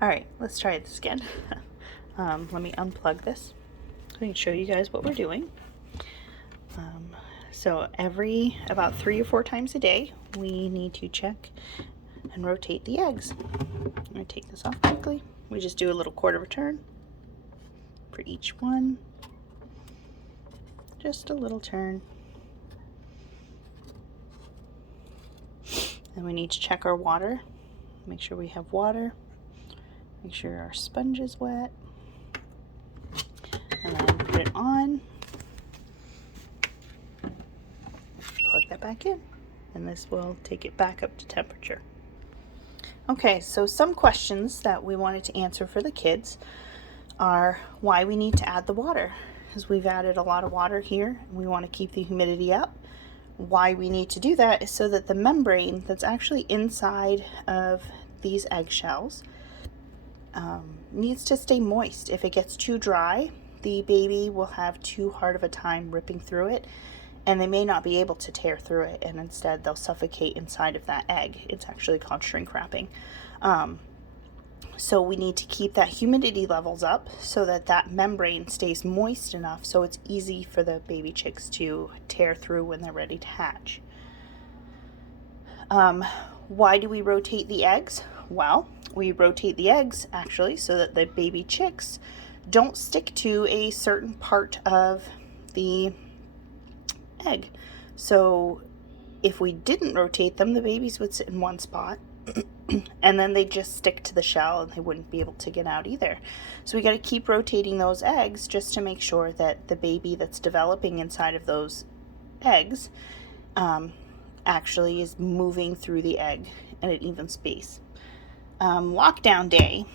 All right, let's try this again. Let me unplug this so I can show you guys what we're doing. So every about 3 or 4 times a day, we need to check and rotate the eggs. I'm going to take this off quickly. We just do a little quarter of a turn for each one. Just a little turn. And we need to check our water. Make sure we have water. Make sure our sponge is wet. And then put it on. Plug that back in. And this will take it back up to temperature. Okay, so some questions that we wanted to answer for the kids are why we need to add the water. Because we've added a lot of water here. And we want to keep the humidity up. Why we need to do that is so that the membrane that's actually inside of these eggshells needs to stay moist. If it gets too dry, the baby will have too hard of a time ripping through it, and they may not be able to tear through it, and instead they'll suffocate inside of that egg. It's actually called shrink wrapping. So we need to keep that humidity levels up so that that membrane stays moist enough so it's easy for the baby chicks to tear through when they're ready to hatch. Why do we rotate the eggs? Well, we rotate the eggs actually so that the baby chicks don't stick to a certain part of the egg. So if we didn't rotate them, the babies would sit in one spot and then they just stick to the shell and they wouldn't be able to get out either. So we got to keep rotating those eggs just to make sure that the baby that's developing inside of those eggs actually is moving through the egg at an even space. Lockdown day.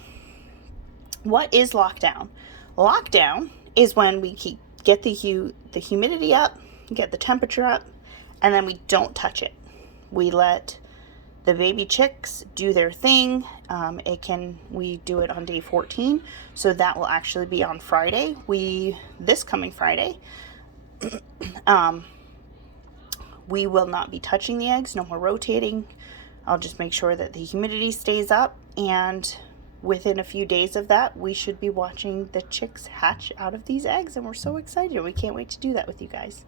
What is lockdown? Lockdown is when we get the humidity up, get the temperature up, and then we don't touch it. We let the baby chicks do their thing. We do it on day 14, so that will actually be on Friday. This coming Friday, we will not be touching the eggs, no more rotating. I'll just make sure that the humidity stays up, and within a few days of that, we should be watching the chicks hatch out of these eggs, and we're so excited. We can't wait to do that with you guys.